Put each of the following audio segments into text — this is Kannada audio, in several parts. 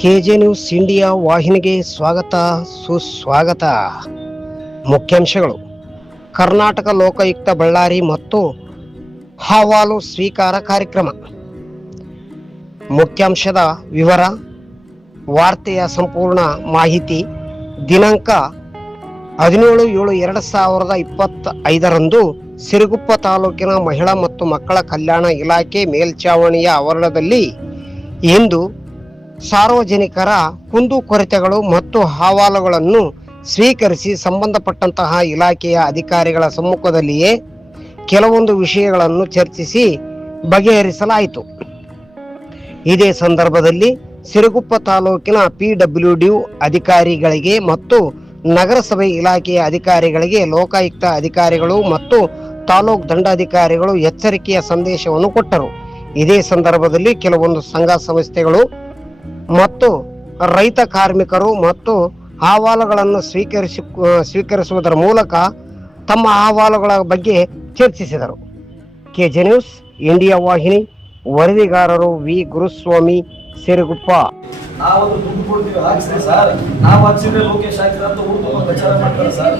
ಕೆಜೆ ನ್ಯೂಸ್ ಇಂಡಿಯಾ ವಾಹಿನಿಗೆ ಸ್ವಾಗತ ಸುಸ್ವಾಗತ. ಮುಖ್ಯಾಂಶಗಳು: ಕರ್ನಾಟಕ ಲೋಕಾಯುಕ್ತ ಬಳ್ಳಾರಿ ಮತ್ತು ಅಹವಾಲು ಸ್ವೀಕಾರ ಕಾರ್ಯಕ್ರಮ. ಮುಖ್ಯಾಂಶದ ವಿವರ. ವಾರ್ತೆಯ ಸಂಪೂರ್ಣ ಮಾಹಿತಿ. ದಿನಾಂಕ 17/7/2025 ಸಿರುಗುಪ್ಪ ತಾಲೂಕಿನ ಮಹಿಳಾ ಮತ್ತು ಮಕ್ಕಳ ಕಲ್ಯಾಣ ಇಲಾಖೆ ಮೇಲ್ಛಾವಣಿಯ ಆವರಣದಲ್ಲಿ ಇಂದು ಸಾರ್ವಜನಿಕರ ಕುಂದುಕೊರತೆಗಳು ಮತ್ತು ಅಹವಾಲುಗಳನ್ನು ಸ್ವೀಕರಿಸಿ ಸಂಬಂಧಪಟ್ಟಂತಹ ಇಲಾಖೆಯ ಅಧಿಕಾರಿಗಳ ಸಮ್ಮುಖದಲ್ಲಿಯೇ ಕೆಲವೊಂದು ವಿಷಯಗಳನ್ನು ಚರ್ಚಿಸಿ ಬಗೆಹರಿಸಲಾಯಿತು. ಇದೇ ಸಂದರ್ಭದಲ್ಲಿ ಸಿರುಗುಪ್ಪ ತಾಲೂಕಿನ PWD ಅಧಿಕಾರಿಗಳಿಗೆ ಮತ್ತು ನಗರಸಭೆ ಇಲಾಖೆಯ ಅಧಿಕಾರಿಗಳಿಗೆ ಲೋಕಾಯುಕ್ತ ಅಧಿಕಾರಿಗಳು ಮತ್ತು ತಾಲೂಕು ದಂಡಾಧಿಕಾರಿಗಳು ಎಚ್ಚರಿಕೆಯ ಸಂದೇಶವನ್ನು ಕೊಟ್ಟರು. ಇದೇ ಸಂದರ್ಭದಲ್ಲಿ ಕೆಲವೊಂದು ಸಂಘ ಸಂಸ್ಥೆಗಳು ಮತ್ತು ರೈತ ಕಾರ್ಮಿಕರು ಮತ್ತು ಅಹವಾಲುಗಳನ್ನು ಸ್ವೀಕರಿಸುವುದರ ಮೂಲಕ ತಮ್ಮ ಅಹವಾಲುಗಳ ಬಗ್ಗೆ ಚರ್ಚಿಸಿದರು. ಕೆಜೆ ನ್ಯೂಸ್ ಇಂಡಿಯಾ ವಾಹಿನಿ ವರದಿಗಾರರು ವಿ ಗುರುಸ್ವಾಮಿ, ಸಿರುಗುಪ್ಪ. ನಾವು ದುಡ್ಡು ಕೊಡ್ತೀವಿ, ಹಾಕ್ಸ್ರಿ ಸರ್. ನಾವು ಹಾಕ್ಸಿದ್ರೆ ಲೋಕೇಶ್ ಹಾಕಿರ ಅಂತ ಊರು ಪ್ರಚಾರ ಮಾಡ್ತಾರೆ ಸರ್.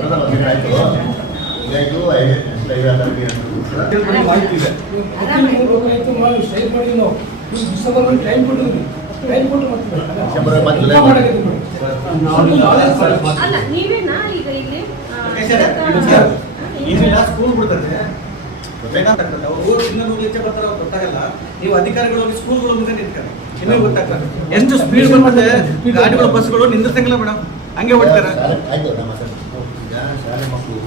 ಸ್ಕೂಲ್ ಬಿಡ್ತಾರೆ, ಗೊತ್ತಾಗಲ್ಲ. ನೀವು ಅಧಿಕಾರಿಗಳು ಹೋಗಿ ಸ್ಕೂಲ್ಗಳು ಮುಂದೆ ನಿಂತ್ಕೊಳ್ಳಿ, ನಿಮಗೆ ಗೊತ್ತಾಗ್ತದೆ ಎಷ್ಟು ಸ್ಪೀಡ್ ಬರ್ತದೆ ಗಾಡಿಗಳು ಬಸ್ಗಳು ನಿಂದಿರ್ಸಂಗಿಲ್ಲ ಮೇಡಮ್, ಹಂಗೆ ಹೊಡ್ತಾರೆ. ಶಾಲೆ ಮಕ್ಕಳು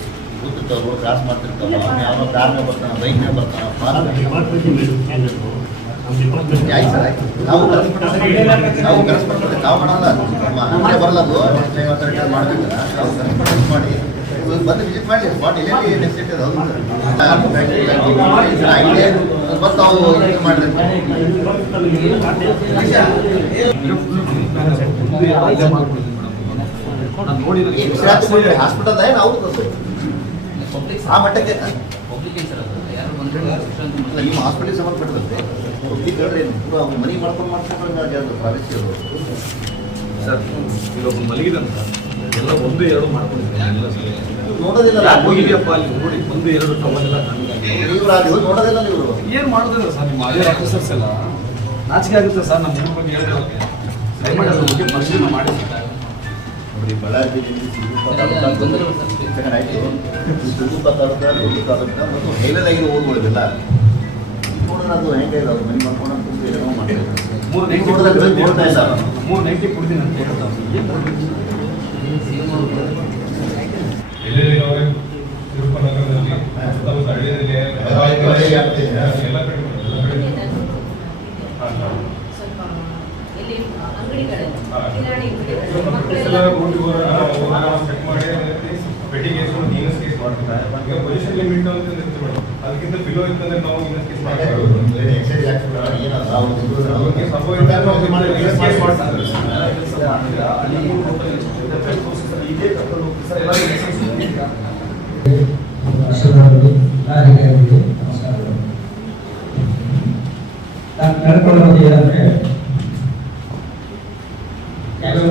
ಕೂತಿರ್ತಾವ, ಕ್ರಾಸ್ ಮಾಡ್ತಿರ್ತಾವ, ಯಾವ ಕಾರ್ನ ಬರ್ತಾನ, ಬೈಕ್ನ ಬರ್ತಾನ, ನಾವು ಕರೆಸ್ಪಡ್ತಾರೆ. ನಾವು ಮಾಡಲ್ಲ, ನಮಗೆ ಬರಲ್ಲದು ಮಾಡ್ಬೇಕಲ್ಲ, ನಾವು ಕರೆಸ್ಪಡ್ ಮಾಡಿ ಬಂದು ವಿಸಿಟ್ ಮಾಡಲಿ. ಸ್ಪಾಟ್ ಇಲ್ಲಿ ನೆಕ್ಸ್ಟ್ ಹೌದು ಮತ್ತು ಅವು ಇದು ಮಾಡಿದ್ರೆ ಹಾಸ್ಪಿಟಲ್ ಆ ಮಟ್ಟಕ್ಕೆ ನಿಮ್ಮ ಹಾಸ್ಪಿಟಲ್ ಸಂಬಂಧಪಟ್ಟದಂತೆ ಪಬ್ಲಿಕ್ ಹೇಳ್ರಿ, ಪೂರ ಮನಿ ಮಾಡ್ಕೊಂಡು ಮಾಡ್ಕೊಂಡು ಪ್ರವೇಶಿ ಸರ್. ಇವಾಗ ಮಲಗಿದಂತ ಎಲ್ಲ 1-2 ಮಾಡ್ಕೊಂಡಿದ್ದಾರೆ, ನೋಡೋದಿಲ್ಲ. ಹೋಗಿದ್ಯಪ್ಪ ಅಲ್ಲಿ ನೋಡಿ 1-2 ಟವಲ್ ನೋಡೋದಿಲ್ಲ. ನೀವು ಏನು ಮಾಡೋದಿಲ್ಲ ಸರ್, ನಿಮ್ಮ ಅದೇ ಆಫೀಸರ್ಸ್ ಎಲ್ಲ ನಾಚಿಕೆ ಆಗುತ್ತೆ ಸರ್. ನಮ್ಮ ಊರ ಬಗ್ಗೆ ಹೇಳ್ಕೊಳ್ಳೋಕ್ಕೆ ದಯಮಾಡಿ ಅದ್ರ ಬಗ್ಗೆ ಪರಿಶೀಲನೆ ಮಾಡಿ. ನೋಡಿ, ಬಳ್ಳಾರಿ ಸಿರುಗುಪ್ಪ ತಾಲೂಕು, ದೊಡ್ಡ ತಾಲೂಕು ಮತ್ತು ಹೈವೇಲ್ ಆಗಿ ಓದ್ಬೋದಿಲ್ಲ. ನೋಡಿದ್ರೆ ಅದು ಹೆಂಗೆ ಇದೆ, ಅವ್ರು ಮನೆ ಮಾಡ್ಕೊಂಡು ಏನೋ ಮಾಡ್ತಾರೆ. 390 ಕೊಡ್ತೀನಿ ಅಂತ ಪೊಸಿಷನ್ ಲಿಮಿಟ್ ಅದಕ್ಕಿಂತ ಬಿಲೋ ಇತ್ತಂದ್ರೆ ನಾವು ನಡ್ಕೊಳ್ಳೋದು ಏನಂದ್ರೆ ಕೆಲವು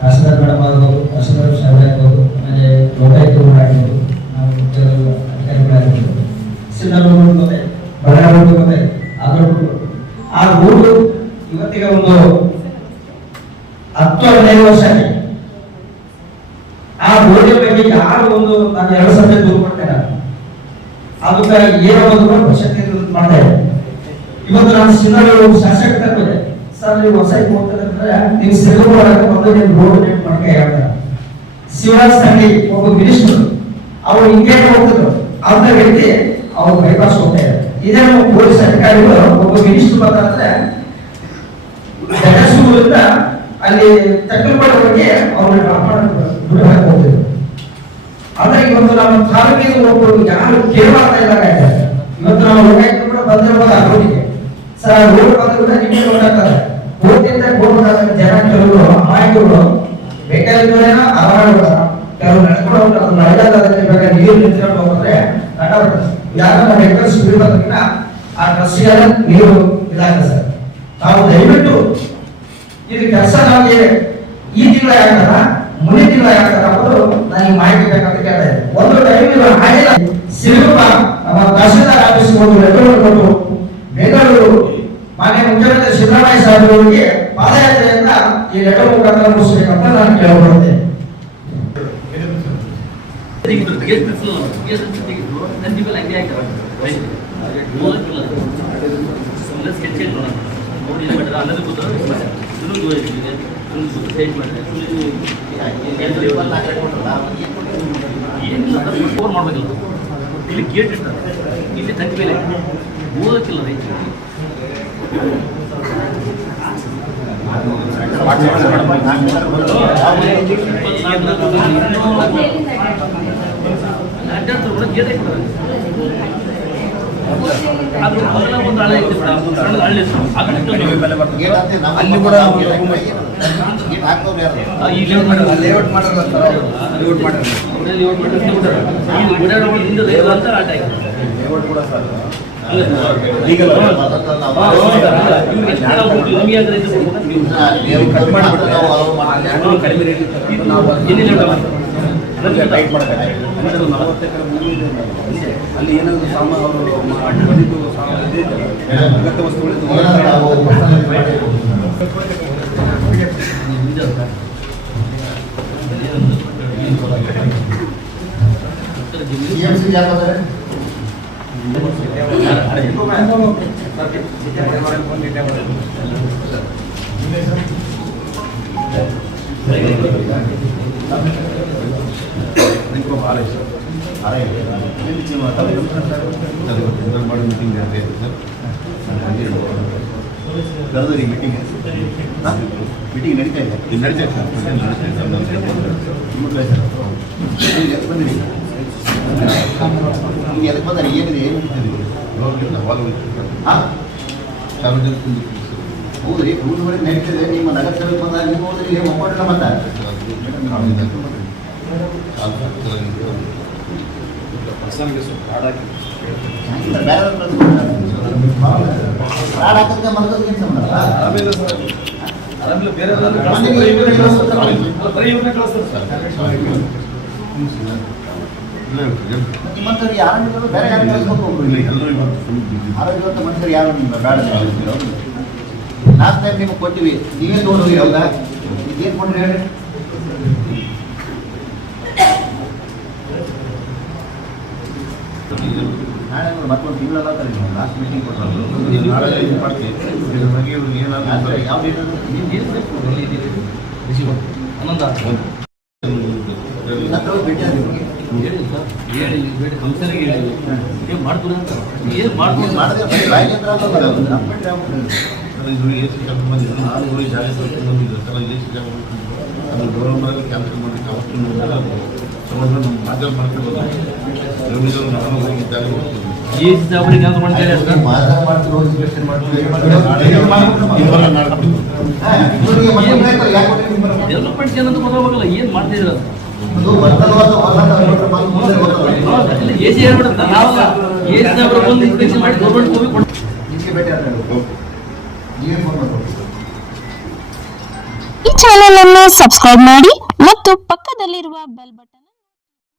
ತಹಸೀಲ್ದಾರ್ ಮೇಡಮ್ ಆಗ್ಬೋದು, ತಹಸೀಲ್ದಾರ್ ಸಾಹೇಬ್ ಆಗ್ಬೋದು, ಆಮೇಲೆ ಲೋಕಾಯುಕ್ತರು ಆಗಿರ್ಬೋದು, ನಾವು ಕೆಲವು ಅಧಿಕಾರಿಗಳಾಗಿರ್ಬೋದು, ಸಿದ್ದರಾಮಯ್ಯ ಗೊತ್ತೆ, ಬಳ್ಳಾರಿ ಗೊತ್ತೆ, ಆ ಊರು ಇವತ್ತಿಗೆ ಒಂದು 10-15 ವರ್ಷ ಆಗಿದೆ. ಆ ರೋಡಿನ ಬಗ್ಗೆ ಯಾರು ನಾನು 2 ಸಭೆ ದೂರು ಕೊಡ್ತೇನೆ, ಅದಕ್ಕೆ ಏನೋ ಒಂದು ವರ್ಷಕ್ಕೆ ಮಾಡ್ತಾ ಇದೆ. ಇವತ್ತು ನಾನು ಸಿದ್ದರಾಮಯ್ಯ ಶಾಸಕ ತಕ್ಕೋದೆ ಸರ್, ನೀವು ಹೊಸ ಹೋಗ್ತದಂದ್ರೆ ನೀವು ಸಿರುಗುಪ್ಪ ಬಂದು ನೀವು ರೋಡ್ ನೆಟ್ ಮಾಡ್ಕೆ ಹೇಳ್ತಾರೆ. ಶಿವರಾಜ್ ತಂಡಿ ಒಬ್ಬ ಮಿನಿಸ್ಟರ್, ಅವ್ರು ಹಿಂಗೆ ಹೋಗ್ತಿದ್ರು, ಅಂತ ವ್ಯಕ್ತಿ ಅವ್ರು ಬೈಪಾಸ್ ಹೋಗ್ತಾ ಇದ್ದಾರೆ. ಇದೇ ನಮ್ಮ ಪೊಲೀಸ್ ಅಧಿಕಾರಿಗಳು ಒಬ್ಬ ಮಿನಿಸ್ಟರ್ ಬರ್ತಾರಂದ್ರೆ ಜಗಸೂರಿಂದ ಅಲ್ಲಿ ತಕ್ಕಲ್ಪಡೋರಿಗೆ ಅವ್ರನ್ನ ಡ್ರಾಪ್ ದುಡ್ಡು ಹಾಕಿ ಹೋಗ್ತಿದ್ರು. ಆದ್ರೆ ಇವತ್ತು ನಮ್ಮ ತಾಲೂಕಿನ ಒಬ್ಬರು ಯಾರು ಕೇಳಾಗ್ತಾ ಇಲ್ಲ. ಇವತ್ತು ನಾವು ಲೋಕಾಯುಕ್ತ ಕೂಡ ಬಂದಿರ್ಬೋದು ಆ ರೋಡಿಗೆ ಸರ್, ರೋಡ್ ಬಂದ್ರೆ ಕೂಡ ನಿಮಗೆ ಗೊತ್ತಾಗ್ತದೆ. ಕೋಟಿಂದ ಜನ ಕೆಲವರು ಅಮಾಯಕರು ಬೇಕಾಗಿರೋದೇನ ಅವಾರ್ಡ್ಗಳ ಕೆಲವು ನಡ್ಕೊಂಡು ಹೋಗ್ತಾರೆ. ನಡೆದಾದ್ರೆ ಇವಾಗ ನೀರು ನಿಂತ್ಕೊಂಡು ಹೋಗಿದ್ರೆ ನಟ ಬರ್ತದೆ. ಯಾಕಂದ್ರೆ ವೆಹಿಕಲ್ಸ್ ಬಿಡೋದಕ್ಕಿಂತ ಆ ಟ್ರಸ್ಟಿಗೆಲ್ಲ ನೀರು ಇದಾಗ್ತದೆ ಸರ್. ನಾವು ದಯವಿಟ್ಟು ಇದು ಕೆಲಸ ನಮಗೆ ಈ ತಿಂಗಳ ಯಾಕಂದ್ರ ಮುಂದಿನ ತಿಂಗಳ ಯಾಕಂದ್ರ ಅವರು ನನಗೆ ಮಾಹಿತಿ ಬೇಕಂತ ಕೇಳ್ತಾ ಇದ್ದಾರೆ. ಒಂದು ಟೈಮ್ ಇದು ಆಗಿಲ್ಲ. ಸಿರುಗುಪ್ಪ ನಮ್ಮ ತಹಶೀಲ್ದಾರ್ ಆಫೀಸ್ ಒಂದು ಲೆಟರ್ ಕೊಟ್ಟು ಬೆಂಗಳೂರು ಮಾನ್ಯ ಮುಖ್ಯಮಂತ್ರಿ ಸಿದ್ದರಾಮಯ್ಯ ಸಾಹೇಬರಿಗೆ ಪಾದಯಾತ್ರೆಯಿಂದ ಈ ಲೆಟರ್ ಮುಖಾಂತರ ಮುಗಿಸಬೇಕಂತ ನಾನು ಕೇಳಿಕೊಳ್ಳುತ್ತೇನೆ. ಮಾಡ್ಬೇಕಿಲ್ಲ ಇಲ್ಲಿ ಕೇಳಿರ್ತಾರೆ ಇಲ್ಲಿ ತಂತಿ ಮೇಲೆ ಓದಕ್ಕಿಲ್ಲ ರೈತರು ಅಡ್ಡಾಡ್ತಾರೆ ಕೂಡ ಗೇಟ್ ಹಾಕ್ತಾರೆ. ಅದ್ರ ಮೊದಲ ಒಂದು ಹಳೆ ಇತ್ತು ಬಿಡ, ಸಣ್ಣದ ಹಳ್ಳಿ ಇತ್ತು. ಅಲ್ಲಿ ಕೂಡ ಈ ಲೇಔಟ್ ಮಾಡಿರಲ್ಲ, ಲೇಔಟ್ ಮಾಡಿರಲ್ಲ, ಲೇಔಟ್ ಮಾಡಿರಲ್ಲ, ಲೇಔಟ್ ಮಾಡಿರ್ತಾರೆ. ಈ ಗುಡಾರಗಳು ಹಿಂದೆ ರೈಲು ಅಂತ ಆಟ ಆಯ್ತು. ಲೇಔಟ್ ಕೂಡ ಸರ್ ಲೀಗಲ್ ಕಡಿಮೆ ರೇಟ್ ಟೈಟ್ ಮಾಡಬೇಕು. 40 ಎಕರೆ ಭೂಮಿ ಇದೆ ಅಲ್ಲಿ ಏನಾದರೂ ಸಾಮಾನು ಅವರು ಬಂದಿದ್ದು ಅಗತ್ಯ ವಸ್ತುಗಳಿದ್ದು ಮೀಟಿಂಗ್ ನಡೀತಾ ಇದೆ. ಎದಕ್ಕೆ ಬಂದರೆ ಏನಿದೆ ಏನು ಹೌದ್ರಿ ರೂಲ್ ಮಾಡಿ ನಡೀತಿದೆ. ನಿಮ್ಮ ನಗರಸಭೆಗೆ ಬಂದಾಗ ನೀವು ಹೋದ್ರೆ ಏನು ಒಪ್ಪಿಲ್ಲ ಮತ್ತೆ ಬೇರೆ ಹಾಕಕ್ಕೆ ಮನಗಕ್ಕೆ ಬೇರೆ ನಿಮ್ಮಂಥವ್ರು ಯಾರು ಬೇರೆ ಯಾರು ಕಳಿಸ್ಬೇಕು. ಆರೋಗ್ಯವಂತ ಮನುಷ್ಯರು ಯಾರು ಬೇಡ. ಲಾಸ್ಟ್ ಟೈಮ್ ನಿಮ್ಗೆ ಕೊಟ್ಟಿವಿ, ನೀವೇ ತಗೊಂಡ್ರಿ. ಹೌದಾ? ಏನು ಕೊಟ್ರಿ ಹೇಳಿ? ನಾಳೆ ಮತ್ತೊಂದು ತಿಂಗಳಲ್ಲ ಲಾಸ್ಟ್ ಮೀಟಿಂಗ್ ಕೊಟ್ಟರು. ಯಾವ ಡೇಟ್ ಕ್ಯಾನ್ಸಲ್ ಮಾಡಿ ಅವತ್ತು ನಮ್ಮ ಮಾಧ್ಯಮ ಮಾಡ್ತಿರೋದು ಡೆವಲಪ್ಮೆಂಟ್ ಏನಂತ ಗೊತ್ತಾಗಲ್ಲ. ಏನ್ ಮಾಡ್ತಿದ್ರ ಈ ಚಾನೆಲ್ ಅನ್ನು ಸಬ್ಸ್ಕ್ರೈಬ್ ಮಾಡಿ ಮತ್ತು ಪಕ್ಕದಲ್ಲಿರುವ ಬೆಲ್ ಬಟನ್